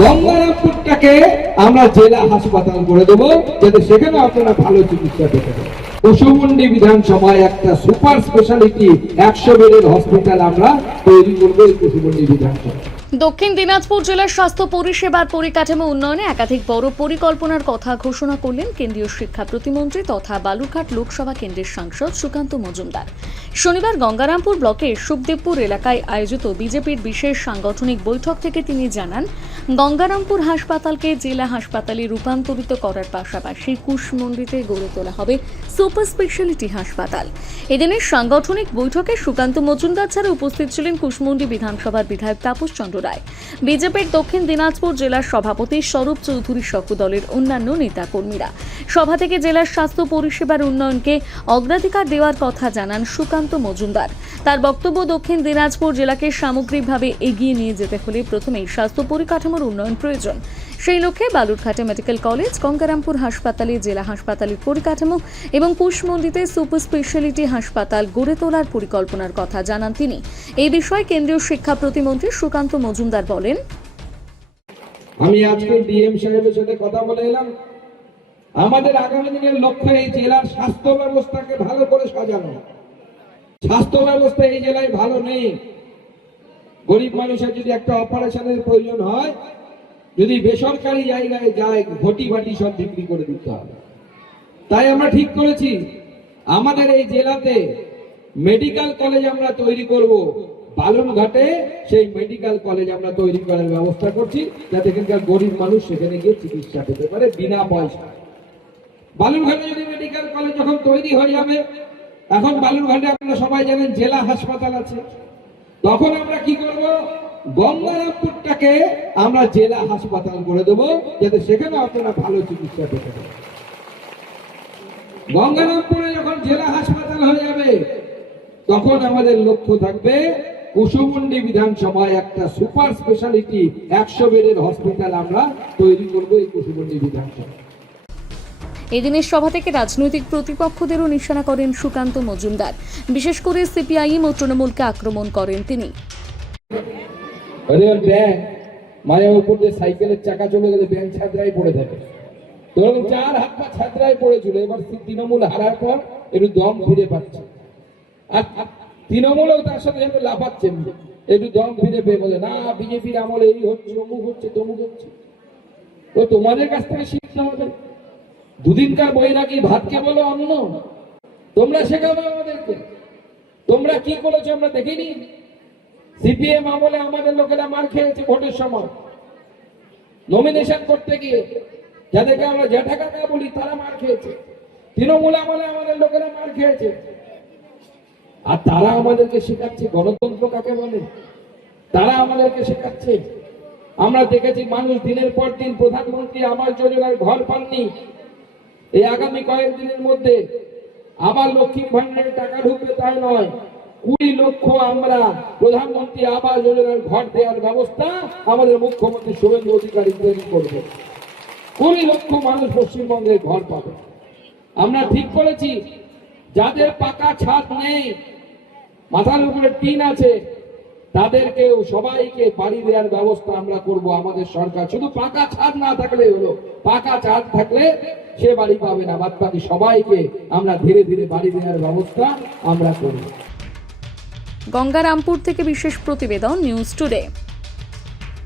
গঙ্গারামপুরটাকে আমরা জেলা হাসপাতাল করে দেবো, যাতে সেখানে আপনারা ভালো চিকিৎসা পেতে পারেন। কুসুমুন্ডি বিধানসভায় একটা সুপার স্পেশালিটি 100 বেডের হসপিটাল আমরা তৈরি করবো এই কুসুমুন্ডি বিধানসভা। দক্ষিণ দিনাজপুর জেলার স্বাস্থ্য পরিষেবার পরিকাঠামো উন্নয়নে একাধিক বড় পরিকল্পনার কথা ঘোষণা করলেন কেন্দ্রীয় শিক্ষা প্রতিমন্ত্রী তথা বালুরঘাট লোকসভা কেন্দ্রের সাংসদ সুকান্ত মজুমদার। শনিবার গঙ্গারামপুর ব্লকের সুখদেবপুর এলাকায় আয়োজিত বিজেপির বিশেষ সাংগঠনিক বৈঠক থেকে তিনি জানান, গঙ্গারামপুর হাসপাতালকে জেলা হাসপাতালে রূপান্তরিত করার পাশাপাশি কুশমন্ডিতে গড়ে তোলা হবে সুপার স্পেশালিটি হাসপাতাল। এদিনের সাংগঠনিক বৈঠকে সুকান্ত মজুমদার ছাড়া উপস্থিত ছিলেন কুশমন্ডি বিধানসভার বিধায়ক তাপস চন্দ্র রায়, বিজেপির দক্ষিণ দিনাজপুর জেলার সভাপতি স্বরূপ চৌধুরী সহ দলের অন্যান্য নেতাকর্মীরা। সভা থেকে জেলার স্বাস্থ্য পরিষেবার উন্নয়নকে অগ্রাধিকার দেওয়ার কথা জানান সুকান্ত মজুমদার। তার বক্তব্য, দক্ষিণ দিনাজপুর জেলাকে সামগ্রিকভাবে এগিয়ে নিয়ে যেতে হলে প্রথমেই স্বাস্থ্য পরিকাঠামোর উন্নয়ন প্রয়োজন। সেই লক্ষ্যে বালুরঘাটে মেডিকেল কলেজ, গঙ্গারামপুর হাসপাতালে জেলা হাসপাতালের পরিকাঠামো এবং কুশমন্ডিতে সুপার স্পেশালিটি হাসপাতাল গড়ে তোলার পরিকল্পনার কথা জানান তিনি। এই বিষয়ে কেন্দ্রীয় শিক্ষা প্রতিমন্ত্রী সুকান্ত মজুমদার বলেন, আমি আজকে ডিএম সাহেবের সাথে কথা বলে এলাম। আমাদের আগামী দিনের লক্ষ্য এই জেলার স্বাস্থ্য ব্যবস্থাকে ভালো করে সাজানো। স্বাস্থ্য ব্যবস্থা এই জেলায় ভালো নেই। গরিব মানুষের যদি একটা অপারেশনের প্রয়োজন হয়, যদি বেসরকারি জায়গায় যায়, ঘটি বাটি সব বিক্রি করে দিতে হবে। তাই আমরা ঠিক করেছি আমাদের এই জেলাতে মেডিকেল কলেজ আমরা তৈরি করব। বালুরঘাটে সেই মেডিকেল কলেজ আমরা তৈরি করার ব্যবস্থা করছি, যাতে এখানকার গরিব মানুষ সেখানে গিয়ে চিকিৎসা পেতে পারে বিনা পয়সা। বালুরঘাটে যদি মেডিকেল কলেজ যখন তৈরি হয়ে যাবে, এখন বালুরঘাটে আপনারা সবাই জানেন জেলা হাসপাতাল আছে, তখন আমরা কি করব, গঙ্গারামপুরটাকে আমরা জেলা হাসপাতাল করে দেবো, যাতে সেখানে আপনারা ভালো চিকিৎসা পেতে পারেন। গঙ্গারামপুরে যখন জেলা হাসপাতাল হয়ে যাবে, তখন আমাদের লক্ষ্য থাকবে কুসুমুন্ডি বিধানসভায় একটা সুপার স্পেশালিটি 100 বেডের হসপিটাল আমরা তৈরি করব এই কুসুমুন্ডি বিধানসভা। এদিনের সভা থেকে রাজনৈতিক প্রতিপক্ষদেরও নিশানা করেন সুকান্ত মজুমদার। বিশেষ করে সিপিআইএম ও তৃণমূলকে আক্রমণ করেন তিনি। মানে উপর দিয়ে সাইকেলের চাকা চলে গেলে ব্যাংক ছাত্রাই পড়ে থাকে, ধরুন 4 হাত পা ছাত্রাই পড়েছিল। এবার তৃণমূল হারার পর একটু দম ফিরে পাচ্ছে, আর তৃণমূলও তার সাথে লাফাচ্ছেন, একটু দম ফিরে পেয়ে বলে, না বিজেপির আমলে এই হচ্ছে, অমুক হচ্ছে, তমুক হচ্ছে। তো তোমাদের কাছ থেকে শিখতে হবে। দুদিনকার বৈরাগী ভাতকে বলো অন্ন, তোমরা শেখাবে আমাদেরকে। তোমরা কি করেছো আমরা দেখিনি। সিপিএম আমলে আমাদের লোকেরা মার খেয়েছে ভোটের সময়, নমিনেশন করতে গিয়ে যাদেরকে আমরা জ্যাঠা কাকা বলি তারা মার খেয়েছে। তৃণমূল আমলে আমাদের লোকেরা মার খেয়েছে, আর তারা আমাদেরকে শেখাচ্ছে গণতন্ত্র কাকে বলে। তারা আমাদেরকে শেখাচ্ছে। আমরা দেখেছি মানুষ দিনের পর দিন প্রধানমন্ত্রী আবাস যোজনার ঘর পাননি। এই আগামী কয়েকদিনের মধ্যে আবার লক্ষ্মীর ভান্ডারের টাকা ঢুকবে তাই নয়, 20 লক্ষ আমরা প্রধানমন্ত্রী আবাস যোজনার ঘর দেওয়ার ব্যবস্থা আমাদের মুখ্যমন্ত্রী শুভেন্দু অধিকারী তৈরি করবে। 20 লক্ষ মানুষ পশ্চিমবঙ্গে ঘর পাবে। আমরা ঠিক করেছি যাদের পাকা ছাদ নেই, মাথার উপরে টিন আছে, তাদেরকেও সবাইকে বাড়ি দেওয়ার ব্যবস্থা আমরা করব আমাদের সরকার। শুধু পাকা ছাদ না থাকলে হলো, পাকা ছাদ থাকলে সে বাড়ি পাবে না, বাদ বাকি সবাইকে আমরা ধীরে ধীরে বাড়ি দেওয়ার ব্যবস্থা আমরা করব। গঙ্গারামপুর থেকে বিশেষ প্রতিবেদন, নিউজ টুডে।